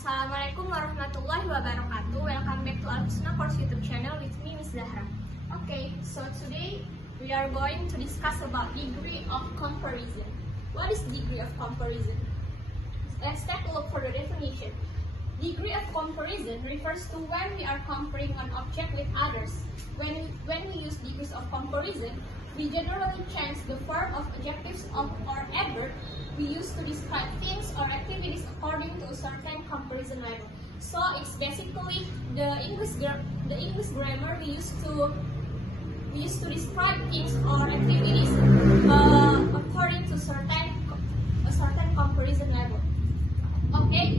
Assalamualaikum warahmatullahi wabarakatuh. Welcome back to Al-Husna Course YouTube channel with me, Miss Zahra. Okay, so today we are going to discuss about degree of comparison. What is degree of comparison? Let's take a look for the definition. Degree of comparison refers to when we are comparing an object with others. When we use degrees of comparison, we generally change the form of adjectives or adverb we use to describe things or activities according to a certain comparison level. So it's basically the English grammar we use to describe things or activities according to a certain comparison level. Okay.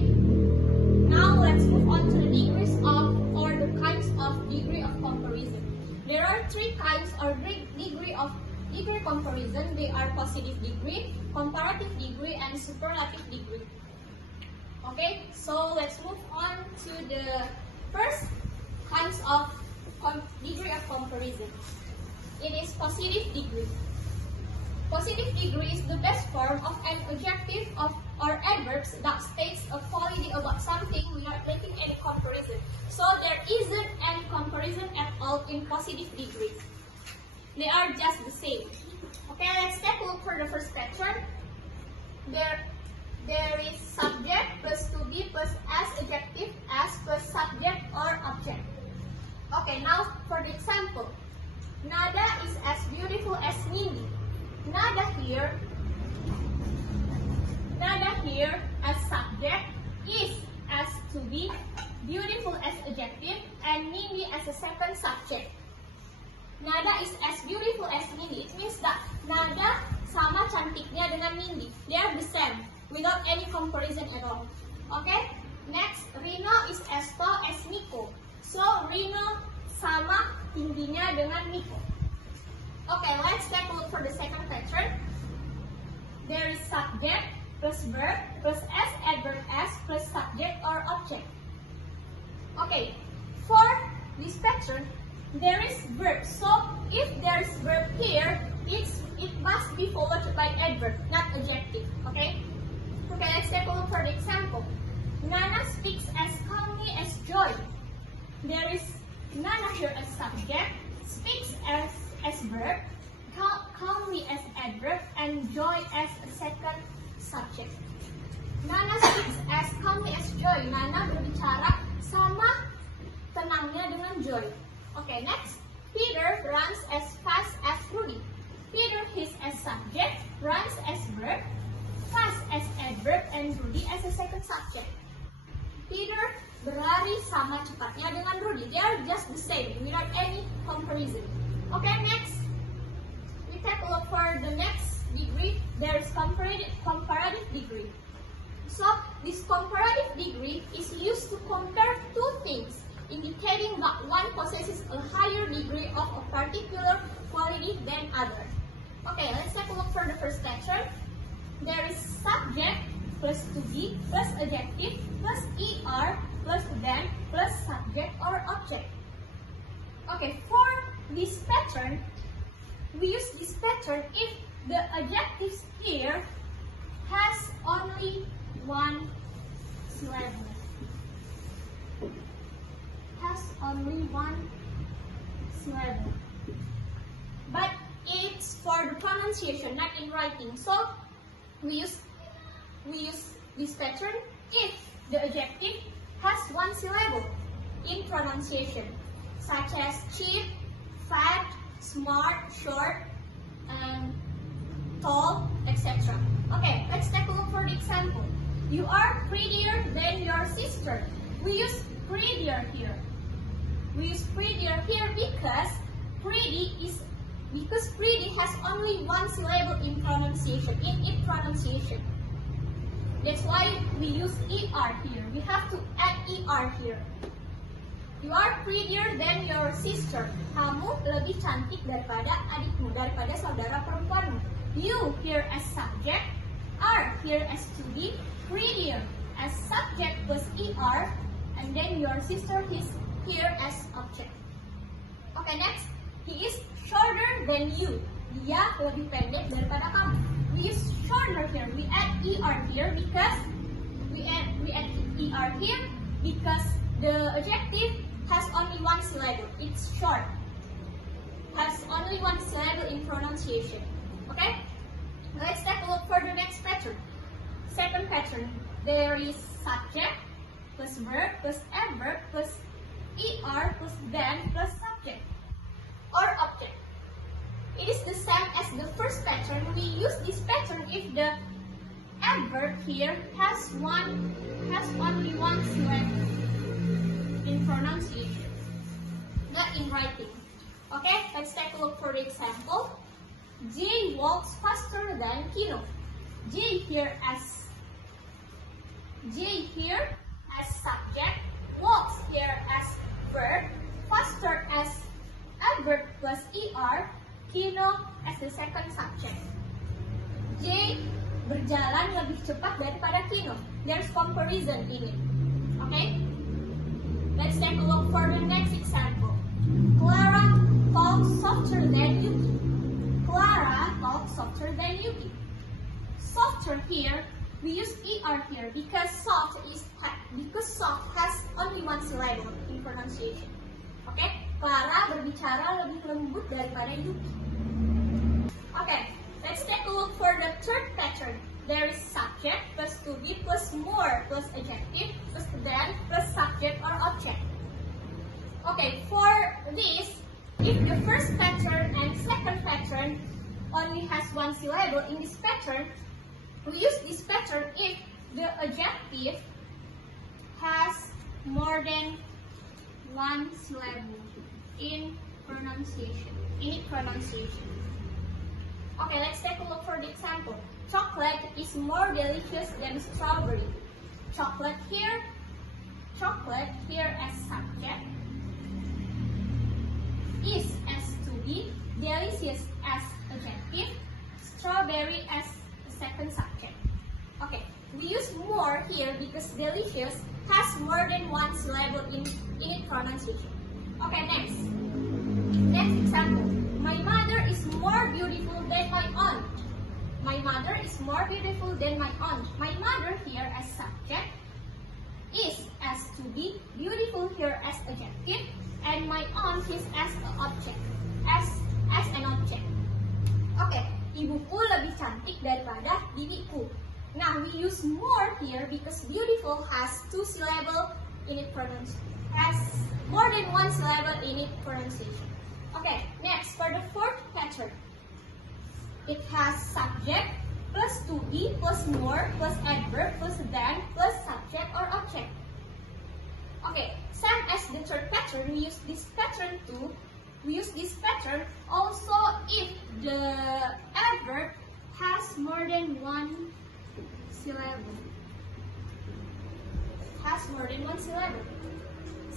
Now let's move on to the degrees of or the kinds of degree of comparison. There are three kinds of degree comparison. They are positive degree, comparative degree, and superlative degree. Okay, so let's move on to the first kinds of degree of comparison. It is positive degree. Positive degree is the best form of an adjective or adverbs that states a quality about something without making any comparison. So there isn't any comparison at all in positive degree. They are just the same. Okay, let's take a look for the first picture. There is subject plus to be plus as adjective as plus subject or object. Okay, now for the example. Nada is as beautiful as Mindy. Nada here as subject, is as to be, beautiful as adjective, and Mindy as a second subject. Nada is as beautiful as Mindy. It means that Nada sama cantiknya dengan Mindy. They are the same without any comparison at all. Okay. Next, Rino is as tall as Nico. So Rino sama tingginya dengan Nico. Okay, let's take a look for the second pattern. There is subject plus verb plus as adverb as plus subject or object. Okay, for this pattern, there is verb. So if there is verb here, it must be followed by adverb, not adjective. Okay. Okay, let's take a look for the example. Nana speaks as calmly as Joy. There is Nana here as subject, speaks as verb, calmly as adverb, and Joy as a second subject. Nana speaks as calmly as Joy. Nana berbicara sama tenangnya dengan Joy. Okay, next. Peter runs as fast as Rudy. Peter is as subject, runs as verb, fast as adverb, and Rudy as a second subject. Peter berlari sama cepatnya dengan Rudy. They are just the same without any comparison. Okay, next. We take a look for the next degree. There is comparative degree. So this comparative degree is used to compare two things, indicating that one possesses a higher degree of a particular quality than other. Okay, let's take a look for the first picture. There is subject plus to be plus adjective plus er plus them plus subject or object. Okay, for this pattern, we use this pattern if the adjectives here has only one syllable. Only one syllable, but it's for the pronunciation, not in writing. So we use this pattern if the adjective has one syllable in pronunciation, such as cheap, fat, smart, short, and tall, etc. Okay, let's take a look for the example. You are prettier than your sister. We use prettier here. We use prettier here because pretty has only one syllable in pronunciation, in its pronunciation. That's why we use er here. We have to add er here. You are prettier than your sister. Kamu lebih cantik daripada adikmu, daripada saudara perempuanmu. You here as subject, are here as to be, prettier as subject plus er, and then your sister is here as object. Okay, next. He is shorter than you. Dia lebih pendek daripada kamu. We use shorter here. We add er here because we add er ER here because the adjective has only one syllable. It's short. Has only one syllable in pronunciation. Okay? Let's take a look for the next pattern. Second pattern. There is subject plus verb plus adverb plus ER plus then plus subject or object. It is the same as the first pattern. We use this pattern if the adverb here has only one syllable in pronunciation, not in writing. Okay, let's take a look for the example. Jay walks faster than Kino. Jay here as subject, walks here as verb, faster as adverb plus ER, Kino as the second subject. Jay berjalan lebih cepat daripada Kino. There's comparison in it. Okay? Let's take a look for the next example. Clara talks softer than Yuki. Clara talks softer than Yuki. Softer here, we use ER here because soft has only one syllable in pronunciation. Okay? Clara berbicara lebih lembut daripada Yuki. Okay, let's take a look for the third pattern. There is subject plus to be plus more plus adjective plus then plus subject or object. Okay, for this, if the first pattern and second pattern only has one syllable in this pattern, we use this pattern if the adjective has more than one syllable in pronunciation. Okay, let's take a look for the example. Chocolate is more delicious than strawberry. Chocolate here as subject, is as to be, delicious as adjective, strawberry as the second subject. Okay, we use more here because delicious has more than one syllable in its pronunciation. Okay, next example. My mother is more beautiful than my aunt. My mother is more beautiful than my aunt. My mother here as subject, is as to be, beautiful here as adjective, and my aunt is as an object. As an object. Okay, ibuku lebih cantik daripada bibiku. Now we use more here because beautiful has two syllable in its pronunciation. Has more than one syllable in its pronunciation. Okay, next for the fourth pattern. It has subject plus to be plus more plus adverb plus then plus subject or object. Okay, same as the third pattern, we use this pattern too. We use this pattern also if the adverb has more than one syllable.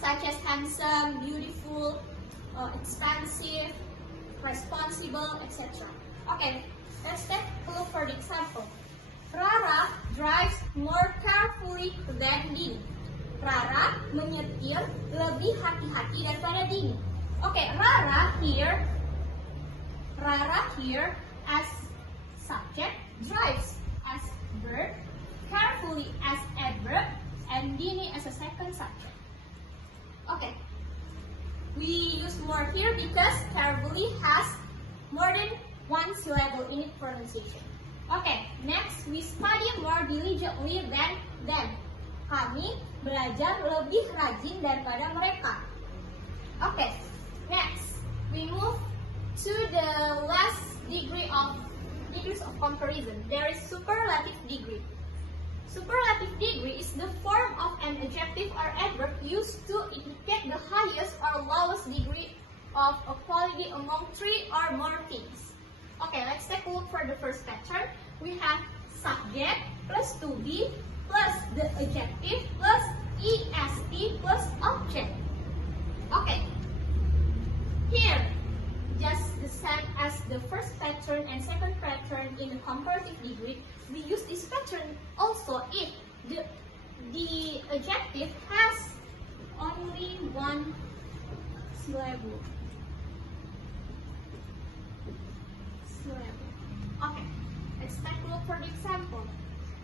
Such as handsome, beautiful, expansive, responsible, etc. Okay, let's take a look for the example. Rara drives more carefully than Dini. Rara menyetir lebih hati-hati daripada Dini. Okay, Rara here as subject, drives as verb, carefully as adverb, and Dini as a second subject. Okay, we use more here because carefully has more than one syllable in its pronunciation. Okay, next we study more diligently than them. Kami belajar lebih rajin daripada mereka. Okay, next we move to the last degrees of comparison. There is superlative degree. Superlative degree is the form of an adjective or adverb used to indicate the highest or lowest degree of equality among three or more things. Okay, let's take a look for the first pattern. We have subject plus to be plus the adjective plus est plus object. Okay, here just the same as the first pattern and second pattern in the comparative degree, we use this pattern also if the adjective has only one syllable. Okay, let's take a look for the example.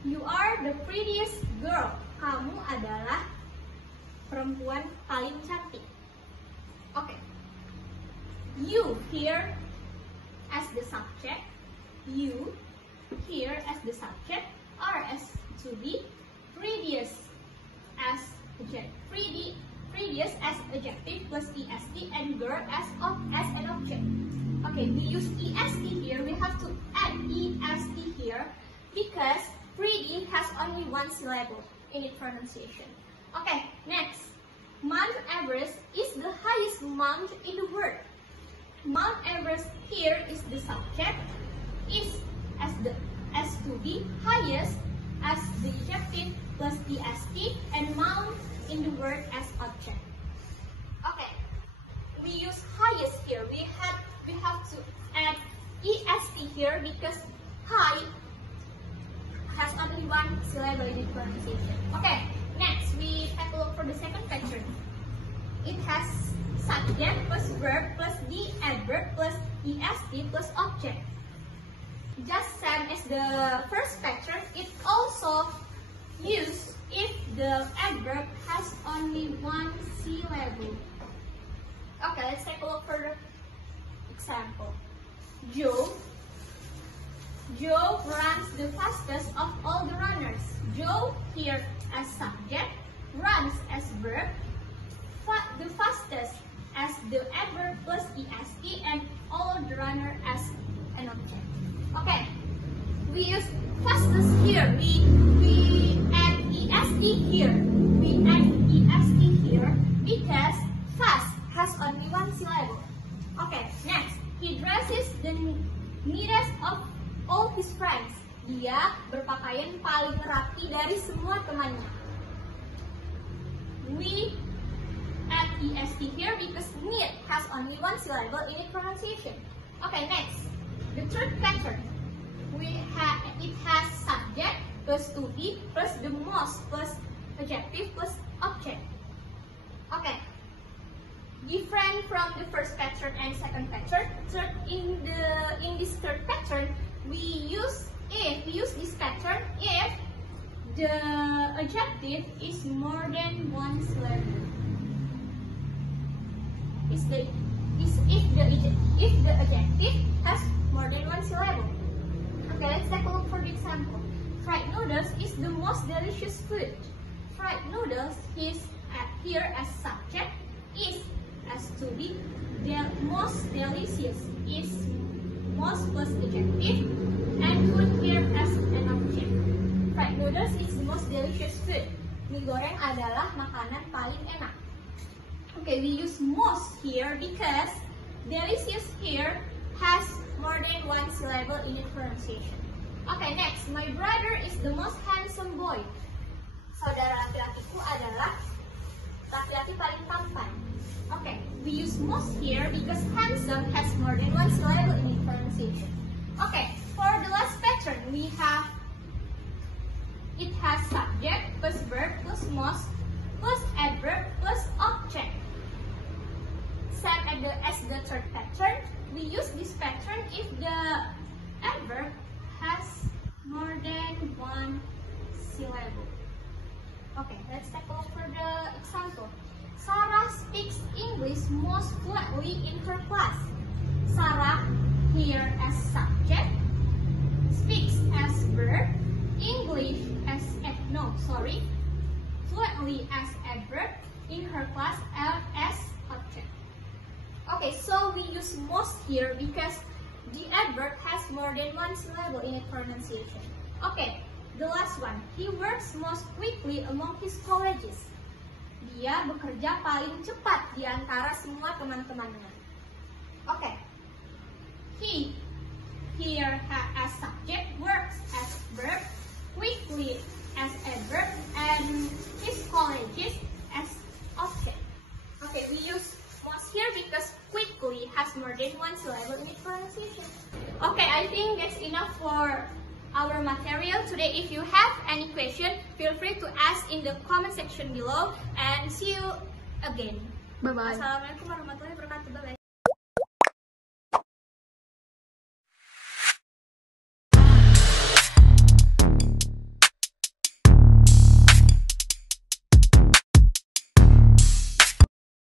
You are the prettiest girl. kamu adalah perempuan paling cantik. Oke. You here as the subject. You here as the subject, are as to be, previous as adjective plus est, and girl as an object. Okay, we use est here. We have to add est here because pretty has only one syllable in its pronunciation. Okay, next. Mount Everest is the highest mount in the world. Mount Everest here is the subject, is as to be, highest as the adjective plus est, and mount in the word as object. Okay, we use highest here. We have to add est here because high has only one syllable in its pronunciation. Okay, next we take a look for the second picture. It has subject plus verb plus the adverb plus est plus object. Just same as the first picture, it also used if the adverb has only one syllable. Okay, let's take a look for the example. Joe runs the fastest of all the runners. Joe here as subject, runs as verb, the fastest as the adverb plus est, and all the runner as an object. Okay, we use fastest here. We add est here. We add est here because fast has only one syllable. Okay, next. He dresses the neatest of all his friends. Dia berpakaian paling rapi dari semua temannya. We add est here because neat has only one syllable in its pronunciation. Okay, next. The third pattern. It has subject plus to be plus the most plus adjective plus object. Okay. Different from the first pattern and second pattern. In this third pattern, we use this pattern if the adjective is more than one syllable. If the adjective has more than one syllable. Okay, let's take a look for the example. Fried noodles is the most delicious food. Fried noodles is here as subject, is as to be, the most delicious is most plus adjective, and food here as an object. Fried noodles is the most delicious food. Mie goreng adalah makanan paling enak. Okay, we use most here because delicious here has more than one syllable in its pronunciation. Okay, next. My brother is the most handsome boy. Saudara laki-lakiku adalah laki-laki paling tampan. Okay, we use most here because handsome has more than one syllable in its pronunciation. Okay, for the last pattern, it has subject plus verb plus most plus adverb plus object. Same as the third pattern, we use this pattern if the adverb has more than one syllable. Okay, let's take a look for the example. Sarah speaks English most fluently in her class. Sarah here as subject, speaks as verb, English as fluently as adverb, in her class as object. Okay, so we use most here because the adverb has more than one syllable in its pronunciation. Okay, the last one. He works most quickly among his colleagues. Dia bekerja paling cepat di antara semua teman-temannya. Okay. He here as subject, works as verb, quickly as adverb, and his colleagues as object. Okay, we use most here because quickly has more than one syllable in its pronunciation. Okay, I think that's enough for our material today. If you have any question, feel free to ask in the comment section below, and see you again. Bye bye. Assalamualaikum warahmatullahi wabarakatuh. Bye bye.